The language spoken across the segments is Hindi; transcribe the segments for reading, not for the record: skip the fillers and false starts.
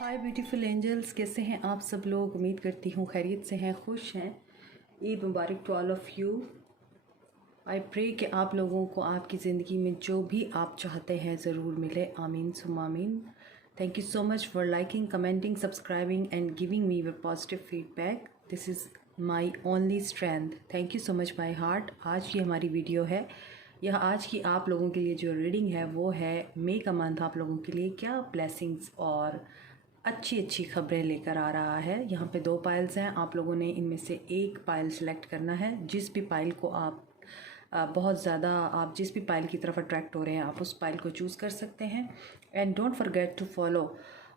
हाय ब्यूटीफुल एंजल्स, कैसे हैं आप सब लोग। उम्मीद करती हूँ खैरियत से हैं, खुश हैं। ईद मुबारक to all of you. I pray कि आप लोगों को आपकी ज़िंदगी में जो भी आप चाहते हैं ज़रूर मिले। आमीन सुम्मा आमीन। Thank you so much for liking, commenting, subscribing and giving me your positive feedback. This is my only strength. Thank you so much my heart. आज की हमारी वीडियो है, यह आज की आप लोगों के लिए जो रीडिंग है वो है मई का मंथ आप लोगों के लिए क्या ब्लेसिंग्स और अच्छी अच्छी खबरें लेकर आ रहा है। यहाँ पे 2 पाइल्स हैं, आप लोगों ने इनमें से एक पाइल सेलेक्ट करना है। जिस भी पाइल को आप बहुत ज़्यादा आप जिस भी पाइल की तरफ अट्रैक्ट हो रहे हैं आप उस पाइल को चूज़ कर सकते हैं। And don't forget to follow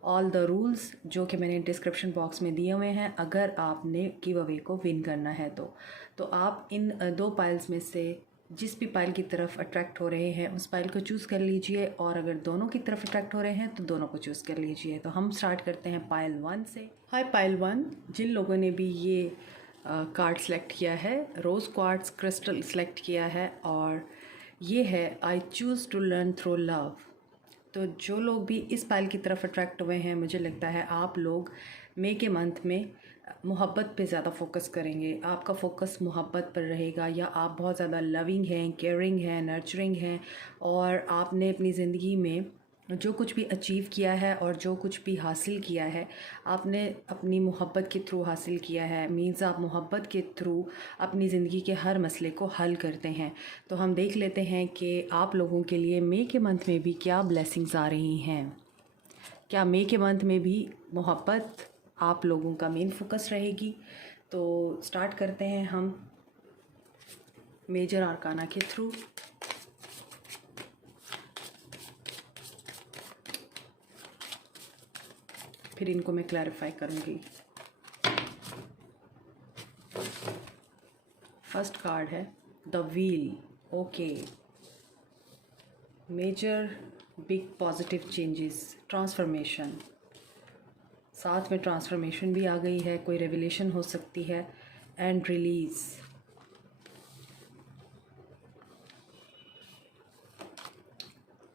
all the rules जो कि मैंने डिस्क्रिप्शन बॉक्स में दिए हुए हैं, अगर आपने गिव अवे को विन करना है तो आप इन 2 पाइल्स में से जिस भी पाइल की तरफ अट्रैक्ट हो रहे हैं उस पाइल को चूज़ कर लीजिए, और अगर दोनों की तरफ अट्रैक्ट हो रहे हैं तो दोनों को चूज़ कर लीजिए। तो हम स्टार्ट करते हैं पाइल 1 से। हाय पाइल 1, जिन लोगों ने भी ये कार्ड सेलेक्ट किया है, रोज़ क्वार्ट्ज क्रिस्टल सेलेक्ट किया है, और ये है I choose to learn through love. तो जो लोग भी इस पाइल की तरफ अट्रैक्ट हुए हैं, मुझे लगता है आप लोग मई के मंथ में मोहब्बत पे ज़्यादा फोकस करेंगे। आपका फोकस मोहब्बत पर रहेगा, या आप बहुत ज़्यादा लविंग हैं, केयरिंग हैं, नर्चरिंग हैं, और आपने अपनी ज़िंदगी में जो कुछ भी अचीव किया है और जो कुछ भी हासिल किया है आपने अपनी मोहब्बत के थ्रू हासिल किया है। मीन्स आप मोहब्बत के थ्रू अपनी ज़िंदगी के हर मसले को हल करते हैं। तो हम देख लेते हैं कि आप लोगों के लिए मई के मंथ में भी क्या ब्लेसिंग्स आ रही हैं। क्या मई के मंथ में भी मोहब्बत आप लोगों का मेन फोकस रहेगी? तो स्टार्ट करते हैं हम मेजर आर्काना के थ्रू। फिर इनको मैं क्लैरिफाई करूँगी। फर्स्ट कार्ड है the wheel. Okay, major big positive changes, transformation. साथ में ट्रांसफॉर्मेशन भी आ गई है, कोई रेवलेशन हो सकती है। And release.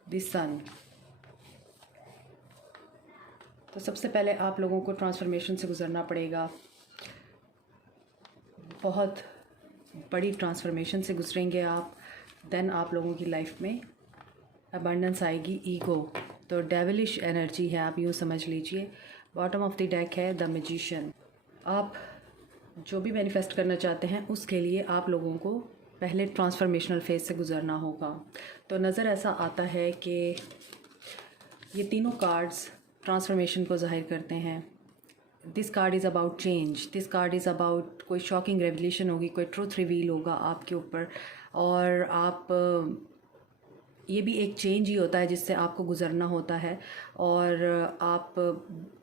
द सन। तो सबसे पहले आप लोगों को ट्रांसफॉर्मेशन से गुजरना पड़ेगा। बहुत बड़ी ट्रांसफॉर्मेशन से गुजरेंगे आप, देन आप लोगों की लाइफ में अबंडेंस आएगी। ईगो तो डेविलिश एनर्जी है, आप यूँ समझ लीजिए। बॉटम ऑफ द डेक है द मैजिशियन। आप जो भी मैनिफेस्ट करना चाहते हैं उसके लिए आप लोगों को पहले ट्रांसफॉर्मेशनल फेज से गुजरना होगा। तो नज़र ऐसा आता है कि ये तीनों कार्ड्स ट्रांसफॉर्मेशन को ज़ाहिर करते हैं। This card is about change, this card is about कोई शॉकिंग रेवलेशन होगी, कोई ट्रूथ रिवील होगा आपके ऊपर, और आप ये भी एक चेंज ही होता है जिससे आपको गुजरना होता है। और आप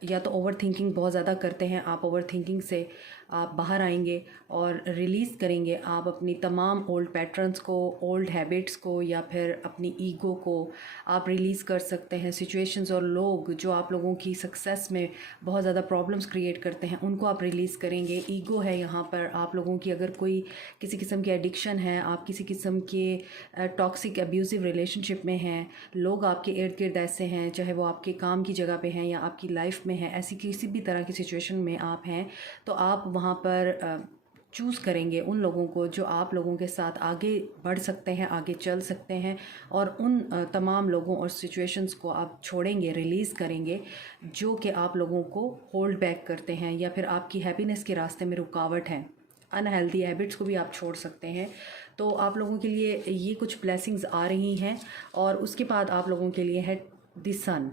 या तो ओवर थिंकिंग बहुत ज़्यादा करते हैं, आप ओवर थिंकिंग से आप बाहर आएंगे और रिलीज़ करेंगे आप अपनी तमाम ओल्ड पैटर्न्स को, ओल्ड हैबिट्स को, या फिर अपनी ईगो को आप रिलीज़ कर सकते हैं। सिचुएशंस और लोग जो आप लोगों की सक्सेस में बहुत ज़्यादा प्रॉब्लम्स क्रिएट करते हैं उनको आप रिलीज़ करेंगे। ईगो है यहाँ पर आप लोगों की। अगर कोई किसी किस्म की एडिक्शन है, आप किसी किस्म के टॉक्सिक अब्यूज़िव रिलेशनशिप में हैं, लोग आपके इर्द गिर्द ऐसे हैं, चाहे वो आपके काम की जगह पे हैं या आपकी लाइफ में हैं, ऐसी किसी भी तरह की सिचुएशन में आप हैं, तो आप वहाँ पर चूज़ करेंगे उन लोगों को जो आप लोगों के साथ आगे बढ़ सकते हैं, आगे चल सकते हैं, और उन तमाम लोगों और सिचुएशंस को आप छोड़ेंगे, रिलीज़ करेंगे जो कि आप लोगों को होल्ड बैक करते हैं या फिर आपकी हैप्पीनेस के रास्ते में रुकावट हैं। अनहेल्दी हैबिट्स को भी आप छोड़ सकते हैं। तो आप लोगों के लिए ये कुछ ब्लेसिंग्स आ रही हैं। और उसके बाद आप लोगों के लिए है द सन।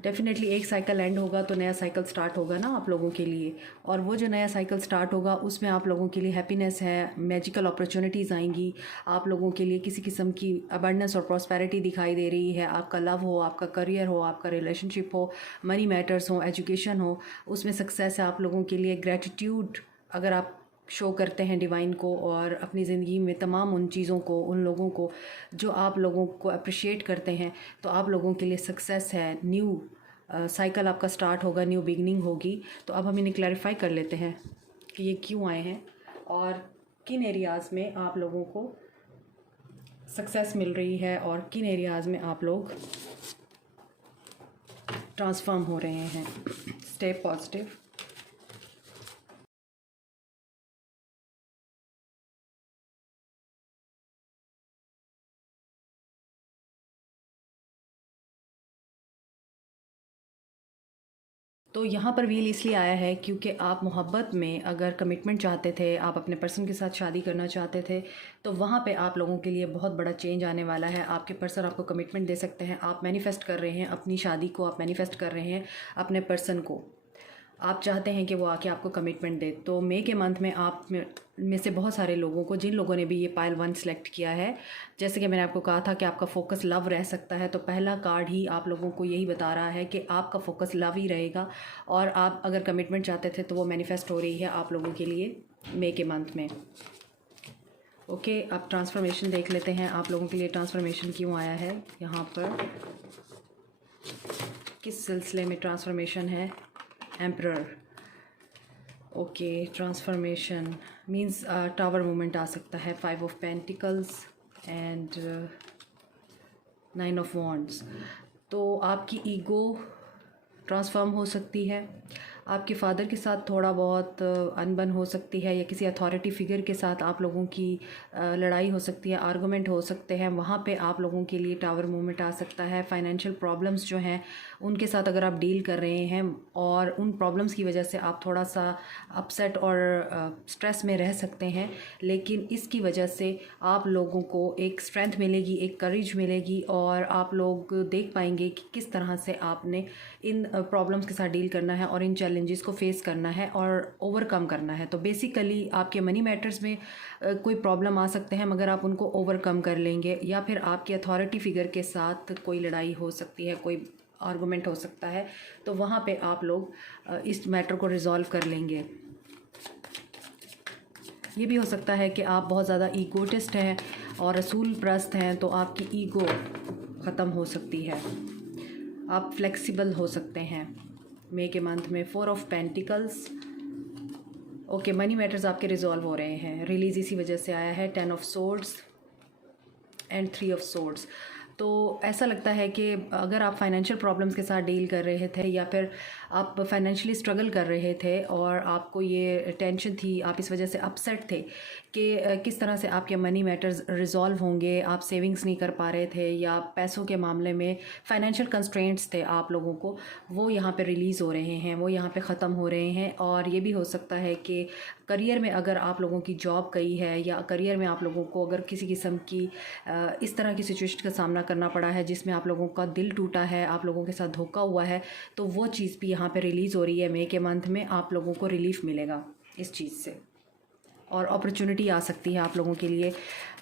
डेफिनेटली एक साइकिल एंड होगा तो नया साइकिल स्टार्ट होगा ना आप लोगों के लिए, और वो जो नया साइकिल स्टार्ट होगा उसमें आप लोगों के लिए हैप्पीनेस है, मैजिकल अपॉर्चुनिटीज़ आएंगी आप लोगों के लिए। किसी किस्म की अबंडेंस और प्रॉस्पेरिटी दिखाई दे रही है। आपका लव हो, आपका करियर हो, आपका रिलेशनशिप हो, मनी मैटर्स हो, एजुकेशन हो, उसमें सक्सेस है आप लोगों के लिए। ग्रेटिट्यूड अगर आप शो करते हैं डिवाइन को, और अपनी ज़िंदगी में तमाम उन चीज़ों को, उन लोगों को जो आप लोगों को अप्रिशिएट करते हैं, तो आप लोगों के लिए सक्सेस है। न्यू साइकिल आपका स्टार्ट होगा, न्यू बिगनिंग होगी। तो अब हम इन्हें क्लैरिफाई कर लेते हैं कि ये क्यों आए हैं और किन एरियाज़ में आप लोगों को सक्सेस मिल रही है और किन एरियाज़ में आप लोग ट्रांसफॉर्म हो रहे हैं। Stay positive. तो यहाँ पर व्हील इसलिए आया है क्योंकि आप मोहब्बत में अगर कमिटमेंट चाहते थे, आप अपने पर्सन के साथ शादी करना चाहते थे, तो वहाँ पे आप लोगों के लिए बहुत बड़ा चेंज आने वाला है। आपके पर्सन आपको कमिटमेंट दे सकते हैं। आप मैनिफेस्ट कर रहे हैं अपनी शादी को, आप मैनिफेस्ट कर रहे हैं अपने पर्सन को। आप चाहते हैं कि वो आके आपको कमिटमेंट दे। तो मई के मंथ में आप में से बहुत सारे लोगों को, जिन लोगों ने भी ये पाइल 1 सेलेक्ट किया है, जैसे कि मैंने आपको कहा था कि आपका फोकस लव रह सकता है, तो पहला कार्ड ही आप लोगों को यही बता रहा है कि आपका फोकस लव ही रहेगा। और आप अगर कमिटमेंट चाहते थे तो वो मैनिफेस्ट हो रही है आप लोगों के लिए मई के मंथ में। ओके, अब ट्रांसफॉर्मेशन देख लेते हैं आप लोगों के लिए ट्रांसफॉर्मेशन क्यों आया है यहाँ पर, किस सिलसिले में ट्रांसफॉर्मेशन है। Emperor. Okay, transformation means tower movement आ सकता है। 5 of pentacles and 9 of wands. तो आपकी ईगो ट्रांसफॉर्म हो सकती है। आपके फादर के साथ थोड़ा बहुत अनबन हो सकती है, या किसी अथॉरिटी फिगर के साथ आप लोगों की लड़ाई हो सकती है, आर्गूमेंट हो सकते हैं। वहाँ पे आप लोगों के लिए टावर मूवमेंट आ सकता है। फाइनेंशियल प्रॉब्लम्स जो हैं उनके साथ अगर आप डील कर रहे हैं और उन प्रॉब्लम्स की वजह से आप थोड़ा सा अपसेट और स्ट्रेस में रह सकते हैं, लेकिन इसकी वजह से आप लोगों को एक स्ट्रेंथ मिलेगी, एक करेज मिलेगी, और आप लोग देख पाएंगे कि किस तरह से आपने इन प्रॉब्लम्स के साथ डील करना है और इन चैलेंजेस को फेस करना है और ओवरकम करना है। तो बेसिकली आपके मनी मैटर्स में कोई प्रॉब्लम आ सकते हैं, मगर आप उनको ओवरकम कर लेंगे। या फिर आपकी अथॉरिटी फिगर के साथ कोई लड़ाई हो सकती है, कोई आर्गूमेंट हो सकता है, तो वहाँ पे आप लोग इस मैटर को रिजॉल्व कर लेंगे। ये भी हो सकता है कि आप बहुत ज़्यादा ईगोटिस्ट हैं और रसूल प्रस्त हैं, तो आपकी ईगो ख़त्म हो सकती है, आप फ्लेक्सिबल हो सकते हैं मई के मंथ में। 4 of pentacles. Okay, money matters आपके रिजॉल्व हो रहे हैं, रिलीज इसी वजह से आया है। 10 of swords and 3 of swords. तो ऐसा लगता है कि अगर आप फाइनेंशियल प्रॉब्लम्स के साथ डील कर रहे थे, या फिर आप फाइनेंशियली स्ट्रगल कर रहे थे और आपको ये टेंशन थी, आप इस वजह से अपसेट थे कि किस तरह से आपके मनी मैटर्स रिजॉल्व होंगे, आप सेविंग्स नहीं कर पा रहे थे, या पैसों के मामले में फाइनेंशियल कंस्ट्रेंट्स थे आप लोगों को, वो यहाँ पे रिलीज़ हो रहे हैं, वो यहाँ पे ख़त्म हो रहे हैं। और ये भी हो सकता है कि करियर में अगर आप लोगों की जॉब गई है, या करियर में आप लोगों को अगर किसी किस्म की इस तरह की सिचुएशन का सामना करना पड़ा है जिसमें आप लोगों का दिल टूटा है, आप लोगों के साथ धोखा हुआ है, तो वो चीज़ भी यहाँ पे रिलीज़ हो रही है। मई के मंथ में आप लोगों को रिलीफ मिलेगा इस चीज़ से, और अपॉर्चुनिटी आ सकती है आप लोगों के लिए।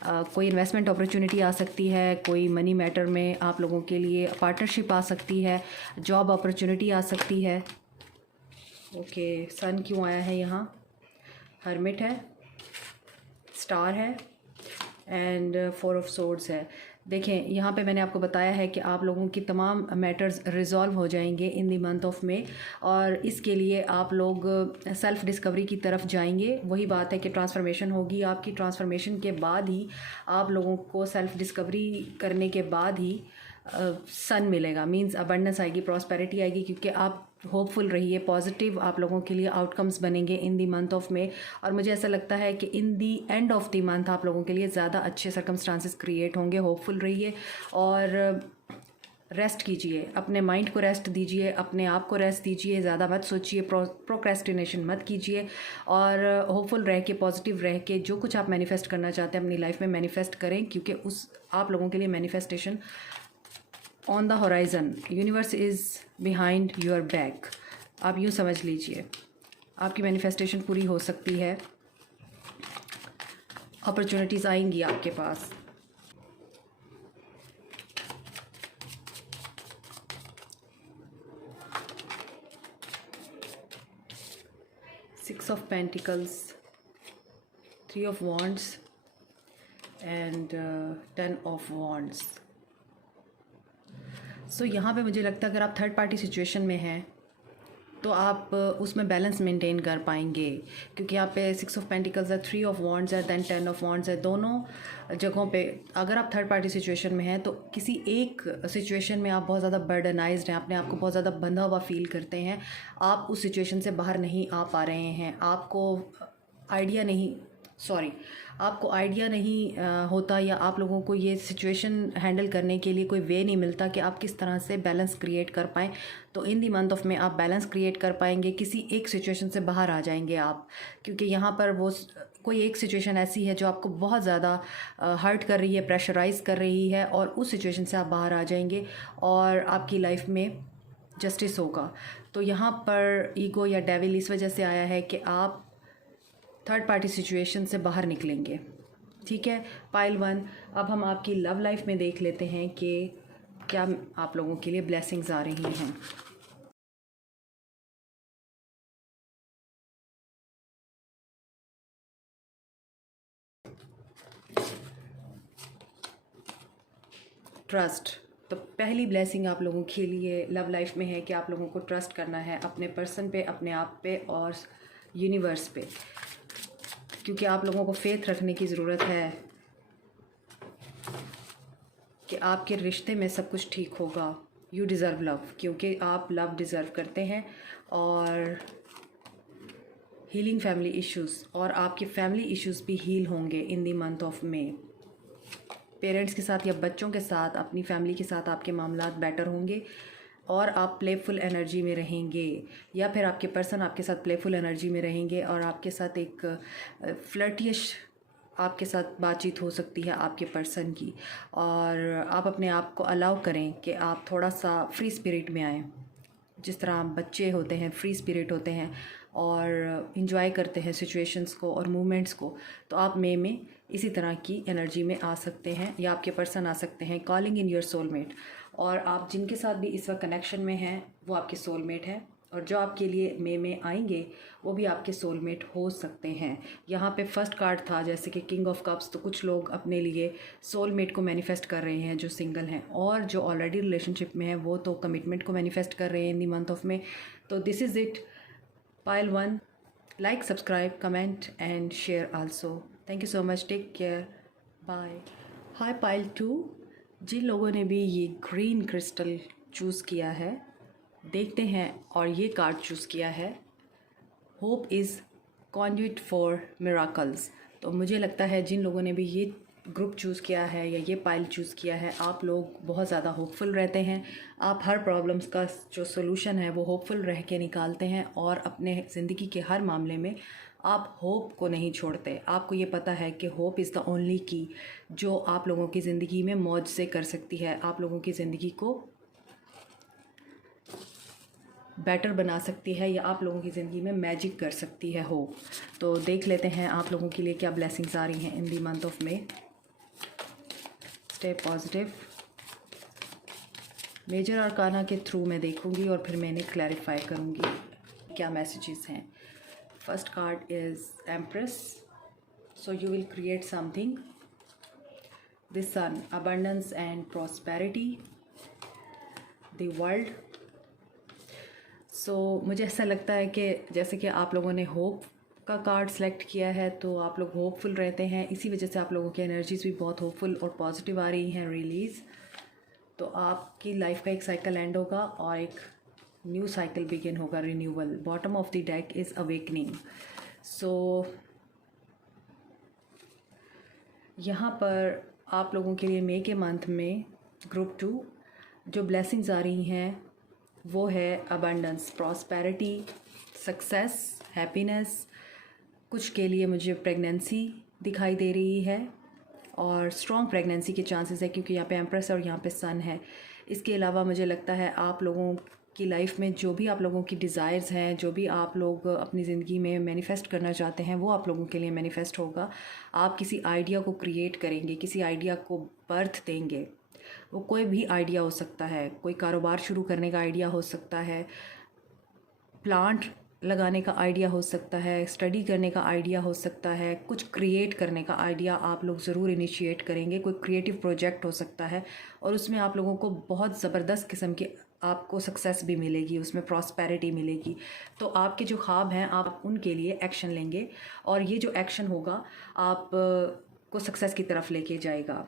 कोई इन्वेस्टमेंट अपॉर्चुनिटी आ सकती है, कोई मनी मैटर में आप लोगों के लिए पार्टनरशिप आ सकती है, जॉब अपॉर्चुनिटी आ सकती है। ओके, सन क्यों आया है यहाँ, हर्मिट है, स्टार है एंड 4 ऑफ सोर्ड्स है। देखें, यहाँ पे मैंने आपको बताया है कि आप लोगों की तमाम मैटर्स रिजॉल्व हो जाएंगे इन दी मंथ ऑफ में, और इसके लिए आप लोग सेल्फ़ डिस्कवरी की तरफ जाएंगे। वही बात है कि ट्रांसफॉर्मेशन होगी आपकी, ट्रांसफॉर्मेशन के बाद ही आप लोगों को सेल्फ़ डिस्कवरी करने के बाद ही सन मिलेगा, मींस अबंडेंस आएगी, प्रॉस्पेरिटी आएगी, क्योंकि आप होपफुल रहिए, पॉजिटिव आप लोगों के लिए आउटकम्स बनेंगे इन दी मंथ ऑफ में। और मुझे ऐसा लगता है कि इन दी एंड ऑफ दी मंथ आप लोगों के लिए ज़्यादा अच्छे सर्कमस्टांसेस क्रिएट होंगे। होपफुल रहिए और रेस्ट कीजिए, अपने माइंड को रेस्ट दीजिए, अपने आप को रेस्ट दीजिए, ज़्यादा मत सोचिए, प्रोक्रेस्टिनेशन मत कीजिए, और होपफुल रह के, पॉजिटिव रह के जो कुछ आप मैनिफेस्ट करना चाहते हैं अपनी लाइफ में मैनिफेस्ट करें, क्योंकि उस आप लोगों के लिए manifestation on the horizon, universe is behind your back. आप यूँ समझ लीजिए, आपकी मैनिफेस्टेशन पूरी हो सकती है, अपॉर्चुनिटीज़ आएंगी आपके पास। Six of pentacles, 3 of wands and 10 of wands. So यहाँ पे मुझे लगता है अगर आप थर्ड पार्टी सिचुएशन में हैं तो आप उसमें बैलेंस मेंटेन कर पाएंगे, क्योंकि यहाँ पे 6 ऑफ पेंटिकल्स है, 3 ऑफ वॉन्ड्स है, देन 10 ऑफ वॉन्ड्स है। दोनों जगहों पे अगर आप थर्ड पार्टी सिचुएशन में हैं तो किसी एक सिचुएशन में आप बहुत ज़्यादा बर्डनाइज्ड हैं, अपने आप को बहुत ज़्यादा बंधा हुआ फील करते हैं, आप उस सिचुएशन से बाहर नहीं आ पा रहे हैं, आपको आइडिया नहीं होता, या आप लोगों को ये सिचुएशन हैंडल करने के लिए कोई वे नहीं मिलता कि आप किस तरह से बैलेंस क्रिएट कर पाएँ। तो इन दी मंथ ऑफ में आप बैलेंस क्रिएट कर पाएंगे, किसी एक सिचुएशन से बाहर आ जाएंगे आप, क्योंकि यहाँ पर वो कोई एक सिचुएशन ऐसी है जो आपको बहुत ज़्यादा हर्ट कर रही है, प्रेशराइज कर रही है, और उस सिचुएशन से आप बाहर आ जाएंगे और आपकी लाइफ में जस्टिस होगा। तो यहाँ पर ईगो या डेविल इस वजह से आया है कि आप थर्ड पार्टी सिचुएशन से बाहर निकलेंगे। ठीक है पाइल 1, अब हम आपकी लव लाइफ में देख लेते हैं कि क्या आप लोगों के लिए ब्लेसिंग्स आ रही हैं। ट्रस्ट, तो पहली ब्लेसिंग आप लोगों के लिए लव लाइफ में है कि आप लोगों को ट्रस्ट करना है अपने पर्सन पे, अपने आप पे और यूनिवर्स पे, क्योंकि आप लोगों को फेथ रखने की ज़रूरत है कि आपके रिश्ते में सब कुछ ठीक होगा। यू डिज़र्व लव, क्योंकि आप लव डिज़र्व करते हैं, और हीलिंग फैमिली इश्यूज़, और आपके फैमिली इश्यूज़ भी हील होंगे in the month of May. Parents के साथ या बच्चों के साथ, अपनी फैमिली के साथ आपके मामलात बेटर होंगे, और आप प्लेफुल एनर्जी में रहेंगे, या फिर आपके पर्सन आपके साथ प्लेफुल एनर्जी में रहेंगे, और आपके साथ एक फ्लर्टिश आपके साथ बातचीत हो सकती है आपके पर्सन की, और आप अपने आप को अलाउ करें कि आप थोड़ा सा फ्री स्पिरिट में आएँ, जिस तरह आप बच्चे होते हैं, फ्री स्पिरिट होते हैं और इन्जॉय करते हैं सिचुएशंस को और मूवमेंट्स को। तो आप मे में इसी तरह की एनर्जी में आ सकते हैं, या आपके पर्सन आ सकते हैं, कॉलिंग इन योर सोलमेट, और आप जिनके साथ भी इस वक्त कनेक्शन में हैं वो आपके सोलमेट हैं, और जो आपके लिए मे में आएंगे वो भी आपके सोलमेट हो सकते हैं। यहाँ पे फर्स्ट कार्ड था जैसे कि किंग ऑफ कप्स, तो कुछ लोग अपने लिए सोलमेट को मैनिफेस्ट कर रहे हैं जो सिंगल हैं, और जो ऑलरेडी रिलेशनशिप में हैं वो तो कमिटमेंट को मैनिफेस्ट कर रहे हैं इन दी मंथ ऑफ में। तो this is it pile 1, like, subscribe, comment and share also. Thank you so much, take care, bye. Hi pile 2, जिन लोगों ने भी ये ग्रीन क्रिस्टल चूज़ किया है देखते हैं, और ये कार्ड चूज़ किया है hope is conduit for miracles. तो मुझे लगता है जिन लोगों ने भी ये ग्रुप चूज़ किया है या ये पाइल चूज़ किया है, आप लोग बहुत ज़्यादा होपफुल रहते हैं, आप हर प्रॉब्लम्स का जो सोल्यूशन है वो होपफुल रह के निकालते हैं, और अपने ज़िंदगी के हर मामले में आप होप को नहीं छोड़ते। आपको ये पता है कि होप इज़ द ओनली की जो आप लोगों की ज़िंदगी में मौज से कर सकती है, आप लोगों की ज़िंदगी को बेटर बना सकती है, या आप लोगों की ज़िंदगी में मैजिक कर सकती है होप। तो देख लेते हैं आप लोगों के लिए क्या ब्लेसिंग्स आ रही हैं in the month of May. Stay positive. Major arcana के थ्रू मैं देखूंगी और फिर मैंने क्लैरिफाई करूंगी क्या मैसेजेस हैं। First card is empress, so you will create something. The sun, abundance and prosperity. The world, so मुझे ऐसा लगता है कि जैसे कि आप लोगों ने होप का कार्ड सेलेक्ट किया है, तो आप लोग होपफुल रहते हैं, इसी वजह से आप लोगों की एनर्जीज भी बहुत होपफुल और पॉजिटिव आ रही हैं, रिलीज़। तो आपकी लाइफ का एक साइकिल एंड होगा और एक न्यू साइकिल बिगिन होगा, renewal. Bottom of the deck is awakening. So यहाँ पर आप लोगों के लिए मई के मंथ में ग्रुप 2 जो ब्लेसिंग्स आ रही हैं वो है अबंडेंस, प्रॉस्पेरिटी, सक्सेस, हैप्पीनेस। कुछ के लिए मुझे प्रेगनेंसी दिखाई दे रही है, और स्ट्रॉन्ग प्रेगनेंसी के चांसेस है क्योंकि यहाँ पे एम्प्रेस और यहाँ पे सन है। इसके अलावा मुझे लगता है आप लोगों की लाइफ में जो भी आप लोगों की डिज़ायर्स हैं, जो भी आप लोग अपनी ज़िंदगी में मैनिफेस्ट करना चाहते हैं, वो आप लोगों के लिए मैनिफेस्ट होगा। आप किसी आइडिया को क्रिएट करेंगे, किसी आइडिया को बर्थ देंगे। वो कोई भी आइडिया हो सकता है, कोई कारोबार शुरू करने का आइडिया हो सकता है, प्लांट लगाने का आइडिया हो सकता है, स्टडी करने का आइडिया हो सकता है, कुछ क्रिएट करने का आइडिया आप लोग ज़रूर इनिशिएट करेंगे। कोई क्रिएटिव प्रोजेक्ट हो सकता है और उसमें आप लोगों को बहुत ज़बरदस्त किस्म की आपको सक्सेस भी मिलेगी, उसमें प्रॉस्पेरिटी मिलेगी। तो आपके जो ख्वाब हैं आप उनके लिए एक्शन लेंगे और ये जो एक्शन होगा आप को सक्सेस की तरफ लेके जाएगा।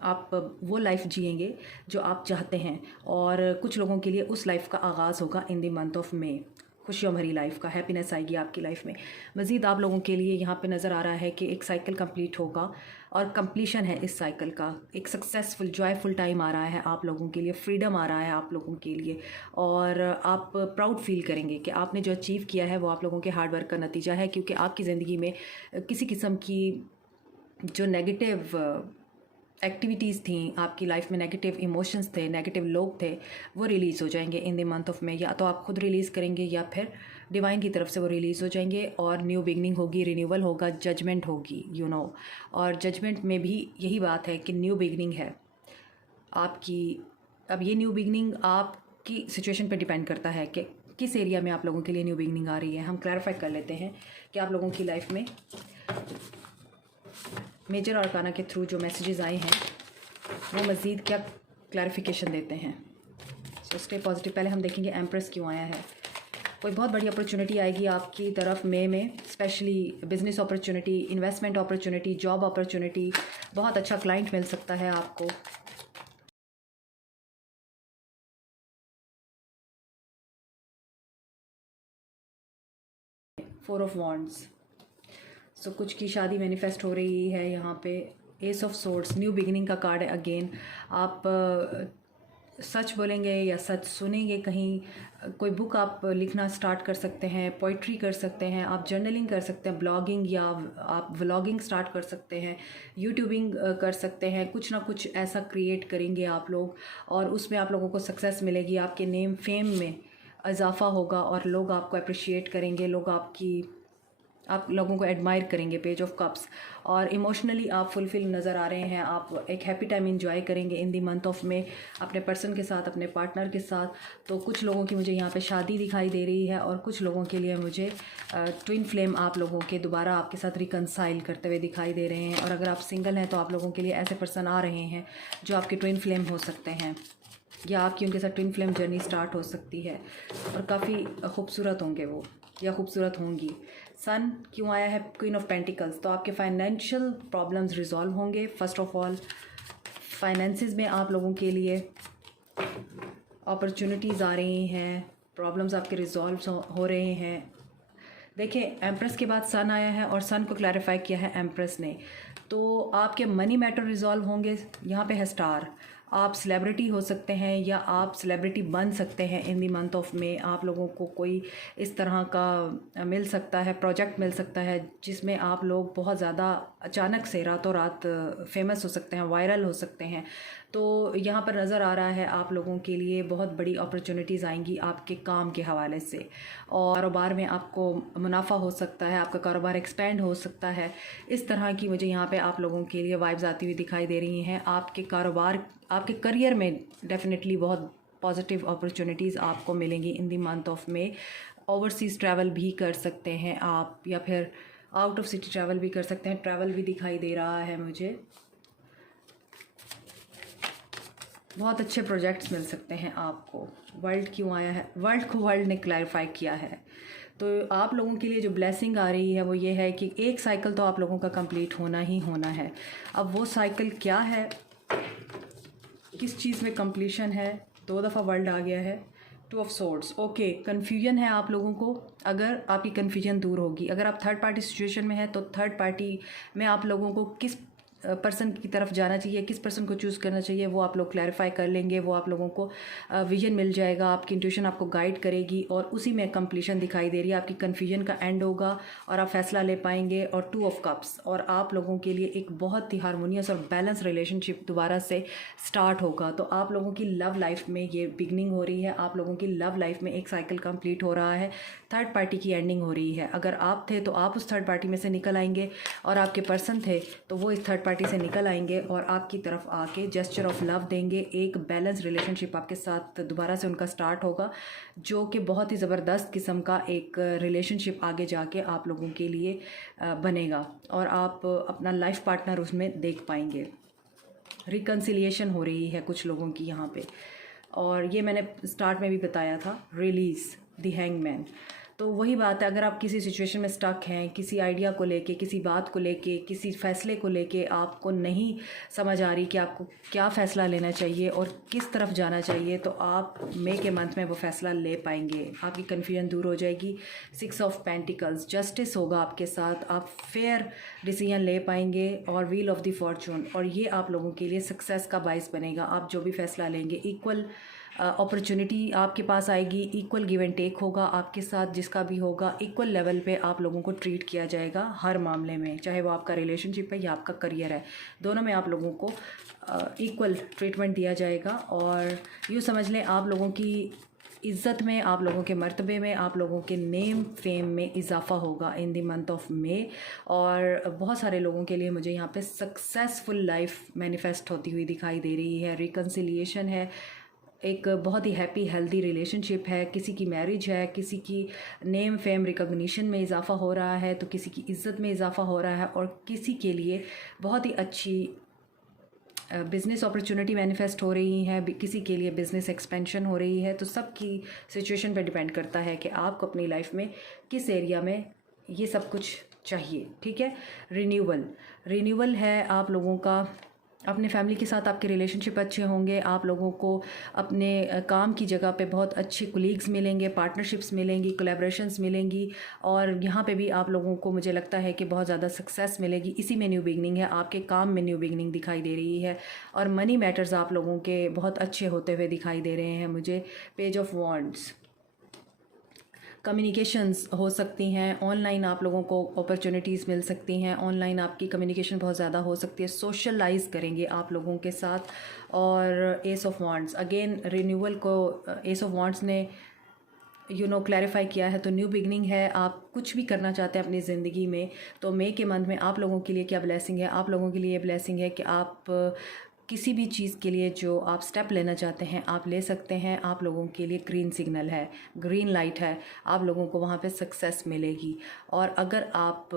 आप वो लाइफ जिएंगे जो आप चाहते हैं और कुछ लोगों के लिए उस लाइफ का आगाज़ होगा इन द मंथ ऑफ मे। खुशियों भरी लाइफ का, हैप्पीनेस आएगी आपकी लाइफ में। मज़ीद आप लोगों के लिए यहाँ पे नज़र आ रहा है कि एक साइकिल कंप्लीट होगा और कंप्लीशन है इस साइकिल का। एक सक्सेसफुल जॉयफुल टाइम आ रहा है आप लोगों के लिए, फ्रीडम आ रहा है आप लोगों के लिए और आप प्राउड फील करेंगे कि आपने जो अचीव किया है वो आप लोगों के हार्ड वर्क का नतीजा है। क्योंकि आपकी ज़िंदगी में किसी किस्म की जो नेगेटिव एक्टिविटीज़ थी आपकी लाइफ में, नेगेटिव इमोशंस थे, नेगेटिव लोग थे, वो रिलीज़ हो जाएंगे इन द मंथ ऑफ में। या तो आप खुद रिलीज़ करेंगे या फिर डिवाइन की तरफ से वो रिलीज़ हो जाएंगे और न्यू बिगनिंग होगी, रिन्यूअल होगा, जजमेंट होगी, यू नो। और जजमेंट में भी यही बात है कि न्यू बिगनिंग है आपकी। अब ये न्यू बिगनिंग आपकी सिचुएशन पर डिपेंड करता है कि किस एरिया में आप लोगों के लिए न्यू बिगनिंग आ रही है। हम क्लैरिफाई कर लेते हैं कि आप लोगों की लाइफ में मेजर आर्काना के थ्रू जो मैसेजेस आए हैं वो मज़ीद क्या क्लैरिफिकेशन देते हैं। So stay positive. पहले हम देखेंगे एम्प्रेस क्यों आया है। कोई बहुत बड़ी अपॉर्चुनिटी आएगी आपकी तरफ मे में, specially business opportunity, investment opportunity, job opportunity, बहुत अच्छा क्लाइंट मिल सकता है आपको। फोर ऑफ वॉन्ड्स, सो कुछ की शादी मैनिफेस्ट हो रही है यहाँ पे। S of swords, new beginning का कार्ड है अगेन। आप सच बोलेंगे या सच सुनेंगे कहीं। कोई बुक आप लिखना स्टार्ट कर सकते हैं, पोइट्री कर सकते हैं, आप जर्नलिंग कर सकते हैं, ब्लॉगिंग या आप व्लॉगिंग स्टार्ट कर सकते हैं, यूट्यूबिंग कर सकते हैं। कुछ ना कुछ ऐसा क्रिएट करेंगे आप लोग और उसमें आप लोगों को सक्सेस मिलेगी, आपके नेम फेम में इजाफा होगा और लोग आपको अप्रिशिएट करेंगे, आप लोगों को एडमायर करेंगे। पेज ऑफ कप्स, और इमोशनली आप फुलफिल नज़र आ रहे हैं। आप एक हैप्पी टाइम एंजॉय करेंगे इन दी मंथ ऑफ में अपने पर्सन के साथ, अपने पार्टनर के साथ। तो कुछ लोगों की मुझे यहाँ पे शादी दिखाई दे रही है और कुछ लोगों के लिए मुझे ट्विन फ्लेम आप लोगों के दोबारा आपके साथ रिकनसाइल करते हुए दिखाई दे रहे हैं। और अगर आप सिंगल हैं तो आप लोगों के लिए ऐसे पर्सन आ रहे हैं जो आपके ट्विन फ्लेम हो सकते हैं या आपकी उनके साथ ट्विन फ्लेम जर्नी स्टार्ट हो सकती है और काफ़ी खूबसूरत होंगे वो या खूबसूरत होंगी। सन क्यों आया है? Queen of pentacles. तो आपके फाइनेंशियल प्रॉब्लम्स रिजॉल्व होंगे। फर्स्ट ऑफ ऑल फाइनेंसिस में आप लोगों के लिए अपॉर्चुनिटीज़ आ रही हैं, प्रॉब्लम्स आपके रिजॉल्व हो रहे हैं। देखिए एम्प्रेस के बाद सन आया है और सन को क्लैरिफाई किया है एम्प्रेस ने। तो आपके मनी मैटर रिजॉल्व होंगे। यहाँ पे है स्टार, आप सेलिब्रिटी हो सकते हैं या आप सेलिब्रिटी बन सकते हैं इन दी मंथ ऑफ में। आप लोगों को कोई इस तरह का मिल सकता है, प्रोजेक्ट मिल सकता है जिसमें आप लोग बहुत ज़्यादा अचानक से रातों रात फेमस हो सकते हैं, वायरल हो सकते हैं। तो यहाँ पर नज़र आ रहा है आप लोगों के लिए बहुत बड़ी अपॉर्चुनिटीज़ आएंगी आपके काम के हवाले से और कारोबार में आपको मुनाफा हो सकता है, आपका कारोबार एक्सपेंड हो सकता है। इस तरह की मुझे यहाँ पे आप लोगों के लिए वाइब्स आती हुई दिखाई दे रही हैं। आपके कारोबार, आपके करियर में डेफिनेटली बहुत पॉजिटिव अपॉर्चुनिटीज़ आपको मिलेंगी इन दी मंथ ऑफ में। ओवरसीज़ ट्रैवल भी कर सकते हैं आप या फिर आउट ऑफ सिटी ट्रैवल भी कर सकते हैं। ट्रैवल भी दिखाई दे रहा है मुझे। बहुत अच्छे प्रोजेक्ट्स मिल सकते हैं आपको। वर्ल्ड क्यों आया है? वर्ल्ड को वर्ल्ड ने क्लैरिफाई किया है। तो आप लोगों के लिए जो ब्लेसिंग आ रही है वो ये है कि एक साइकिल तो आप लोगों का कंप्लीट होना ही होना है। अब वो साइकिल क्या है, किस चीज़ में कंप्लीशन है? 2 दफ़ा वर्ल्ड आ गया है। 2 ऑफ सोर्ड्स। ओके, कन्फ्यूजन है आप लोगों को। अगर आपकी कन्फ्यूजन दूर होगी, अगर आप थर्ड पार्टी सिचुएशन में है तो थर्ड पार्टी में आप लोगों को किस पर्सन की तरफ जाना चाहिए, किस पर्सन को चूज़ करना चाहिए, वो आप लोग क्लैरिफाई कर लेंगे। वो आप लोगों को विजन मिल जाएगा, आपकी इंट्यूशन आपको गाइड करेगी और उसी में कंप्लीशन दिखाई दे रही है। आपकी कन्फ्यूजन का एंड होगा और आप फैसला ले पाएंगे। और 2 ऑफ कप्स, और आप लोगों के लिए एक बहुत ही हारमोनियस और बैलेंस रिलेशनशिप दोबारा से स्टार्ट होगा। तो आप लोगों की लव लाइफ में ये बिगनिंग हो रही है। आप लोगों की लव लाइफ में एक साइकिल कंप्लीट हो रहा है, थर्ड पार्टी की एंडिंग हो रही है। अगर आप थे तो आप उस थर्ड पार्टी में से निकल आएंगे और आपके पर्सन थे तो वो इस थर्ड पार्टी पार्टी से निकल आएंगे और आपकी तरफ आके जेस्चर ऑफ लव देंगे। एक बैलेंस रिलेशनशिप आपके साथ दोबारा से उनका स्टार्ट होगा, जो कि बहुत ही ज़बरदस्त किस्म का एक रिलेशनशिप आगे जाके आप लोगों के लिए बनेगा और आप अपना लाइफ पार्टनर उसमें देख पाएंगे। रिकन्सिलिएशन हो रही है कुछ लोगों की यहाँ पे, और ये मैंने स्टार्ट में भी बताया था, रिलीज़ द हैंगमैन। तो वही बात है, अगर आप किसी सिचुएशन में स्टक हैं, किसी आइडिया को लेके, किसी बात को लेके, किसी फ़ैसले को लेके आपको नहीं समझ आ रही कि आपको क्या फ़ैसला लेना चाहिए और किस तरफ जाना चाहिए, तो आप मई के मंथ में वो फ़ैसला ले पाएंगे। आपकी कन्फ्यूजन दूर हो जाएगी। 6 ऑफ पेंटिकल्स, जस्टिस होगा आपके साथ, आप फेयर डिसीजन ले पाएंगे। और व्हील ऑफ द फॉर्चून, और ये आप लोगों के लिए सक्सेस का बाइस बनेगा। आप जो भी फ़ैसला लेंगे, इक्वल अपॉर्चुनिटी आपके पास आएगी, इक्वल गिव एंड टेक होगा आपके साथ, जिसका भी होगा इक्वल लेवल पे आप लोगों को ट्रीट किया जाएगा हर मामले में, चाहे वो आपका रिलेशनशिप है या आपका करियर है, दोनों में आप लोगों को इक्वल ट्रीटमेंट दिया जाएगा। और यूँ समझ लें, आप लोगों की इज़्ज़त में, आप लोगों के मर्तबे में, आप लोगों के नेम फेम में इजाफा होगा in the month of May. और बहुत सारे लोगों के लिए मुझे यहाँ पे सक्सेसफुल लाइफ मैनिफेस्ट होती हुई दिखाई दे रही है। रिकन्सिलिएशन है, एक बहुत ही हैप्पी हेल्दी रिलेशनशिप है, किसी की मैरिज है, किसी की नेम फेम रिकॉग्निशन में इजाफा हो रहा है, तो किसी की इज़्ज़त में इजाफा हो रहा है, और किसी के लिए बहुत ही अच्छी बिज़नेस अपॉर्चुनिटी मैनिफेस्ट हो रही है, किसी के लिए बिज़नेस एक्सपेंशन हो रही है। तो सबकी सिचुएशन पे डिपेंड करता है कि आपको अपनी लाइफ में किस एरिया में ये सब कुछ चाहिए। ठीक है। रिन्यूअल है आप लोगों का, अपने फैमिली के साथ आपके रिलेशनशिप अच्छे होंगे, आप लोगों को अपने काम की जगह पे बहुत अच्छे कोलीग्स मिलेंगे, पार्टनरशिप्स मिलेंगी, कोलैबोरेशंस मिलेंगी, और यहाँ पे भी आप लोगों को मुझे लगता है कि बहुत ज़्यादा सक्सेस मिलेगी। इसी में न्यू बिगनिंग है, आपके काम में न्यू बिगनिंग दिखाई दे रही है। और मनी मैटर्स आप लोगों के बहुत अच्छे होते हुए दिखाई दे रहे हैं मुझे। पेज ऑफ वॉन्ड्स, कम्युनिकेशंस हो सकती हैं, ऑनलाइन आप लोगों को अपॉर्चुनिटीज़ मिल सकती हैं, ऑनलाइन आपकी कम्युनिकेशन बहुत ज़्यादा हो सकती है, सोशलाइज करेंगे आप लोगों के साथ। और S of wands, again renewal को एस ऑफ वॉन्ड्स ने क्लैरिफाई किया है, तो न्यू बिगनिंग है। आप कुछ भी करना चाहते हैं अपनी ज़िंदगी में, तो मई के मंथ में आप लोगों के लिए क्या ब्लेसिंग है? आप लोगों के लिए ये ब्लेसिंग है कि आप किसी भी चीज़ के लिए जो आप स्टेप लेना चाहते हैं आप ले सकते हैं। आप लोगों के लिए ग्रीन सिग्नल है, ग्रीन लाइट है, आप लोगों को वहाँ पे सक्सेस मिलेगी। और अगर आप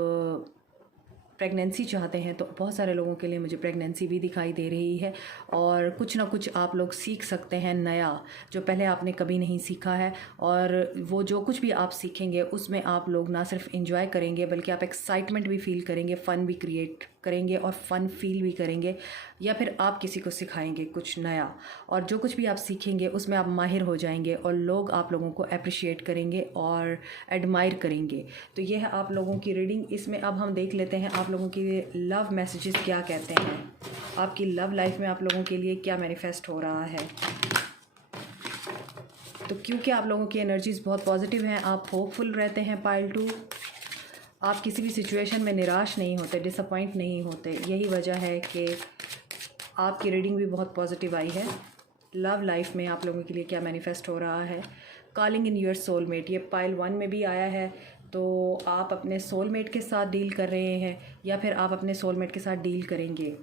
प्रेगनेंसी चाहते हैं तो बहुत सारे लोगों के लिए मुझे प्रेगनेंसी भी दिखाई दे रही है, और कुछ ना कुछ आप लोग सीख सकते हैं नया, जो पहले आपने कभी नहीं सीखा है। और वो जो कुछ भी आप सीखेंगे उसमें आप लोग ना सिर्फ एंजॉय करेंगे बल्कि आप एक्साइटमेंट भी फील करेंगे, फ़न भी क्रिएट करेंगे और फ़न फील भी करेंगे, या फिर आप किसी को सिखाएंगे कुछ नया, और जो कुछ भी आप सीखेंगे उसमें आप माहिर हो जाएंगे और लोग आप लोगों को अप्रिशिएट करेंगे और एडमायर करेंगे। तो ये है आप लोगों की रीडिंग। इसमें अब हम देख लेते हैं आप लोगों के लिए लव मैसेजेस क्या कहते हैं, आपकी लव लाइफ में आप लोगों के लिए क्या मैनिफेस्ट हो रहा है। तो क्योंकि आप लोगों की एनर्जीज़ बहुत पॉजिटिव हैं, आप होपफुल रहते हैं पाइल 2, आप किसी भी सिचुएशन में निराश नहीं होते, डिसअपॉइंट नहीं होते। यही वजह है कि आपकी रीडिंग भी बहुत पॉजिटिव आई है। लव लाइफ में आप लोगों के लिए क्या मैनिफेस्ट हो रहा है। कॉलिंग इन योर सोलमेट, ये पाइल 1 में भी आया है। तो आप अपने सोलमेट के साथ डील कर रहे हैं या फिर आप अपने सोलमेट के साथ डील करेंगे।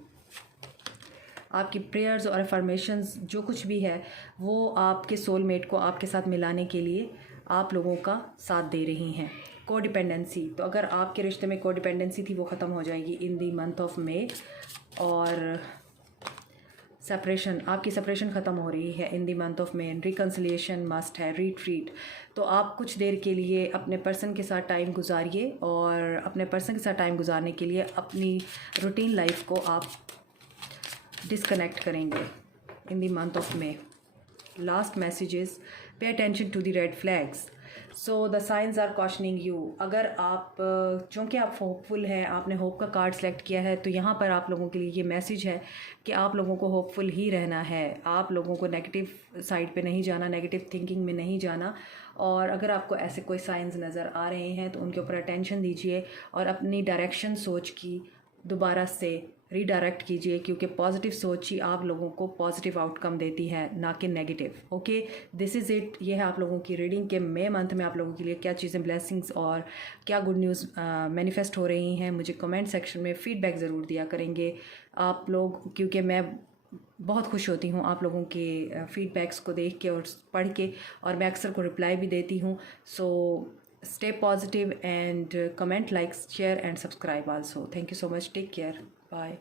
आपकी प्रेयर्स और अफर्मेशंस जो कुछ भी है वो आपके सोलमेट को आपके साथ मिलाने के लिए आप लोगों का साथ दे रही हैं। कोडिपेंडेंसी, तो अगर आपके रिश्ते में कोडिपेंडेंसी थी वो ख़त्म हो जाएगी इन दी मंथ ऑफ मई। और सेपरेशन, आपकी सेपरेशन ख़त्म हो रही है in the month of May. Reconciliation must है, रिट्रीट। तो आप कुछ देर के लिए अपने पर्सन के साथ टाइम गुजारिए, और अपने पर्सन के साथ टाइम गुजारने के लिए अपनी रूटीन लाइफ को आप डिस्कनेक्ट करेंगे in the month of May. Last messages, pay attention to the red flags. So the signs are cautioning you. अगर आप चूँकि आप होपफुल हैं, आपने होप का कार्ड सेलेक्ट किया है, तो यहाँ पर आप लोगों के लिए ये मैसेज है कि आप लोगों को होपफुल ही रहना है, आप लोगों को नेगेटिव साइड पे नहीं जाना, नेगेटिव थिंकिंग में नहीं जाना। और अगर आपको ऐसे कोई साइंस नज़र आ रहे हैं तो उनके ऊपर अटेंशन दीजिए और अपनी डायरेक्शन सोच की दोबारा से रीडायरेक्ट कीजिए, क्योंकि पॉजिटिव सोच ही आप लोगों को पॉजिटिव आउटकम देती है, ना कि negative. Okay, this is it. ये है आप लोगों की रीडिंग के मई मंथ में आप लोगों के लिए क्या चीज़ें ब्लेसिंग्स और क्या गुड न्यूज़ मैनिफेस्ट हो रही हैं। मुझे कमेंट सेक्शन में फ़ीडबैक ज़रूर दिया करेंगे आप लोग, क्योंकि मैं बहुत खुश होती हूँ आप लोगों के फ़ीडबैक्स को देख के और पढ़ के, और मैं अक्सर को रिप्लाई भी देती हूँ। सो stay positive and comment, like, share and subscribe also. Thank you so much. Take care. Bye.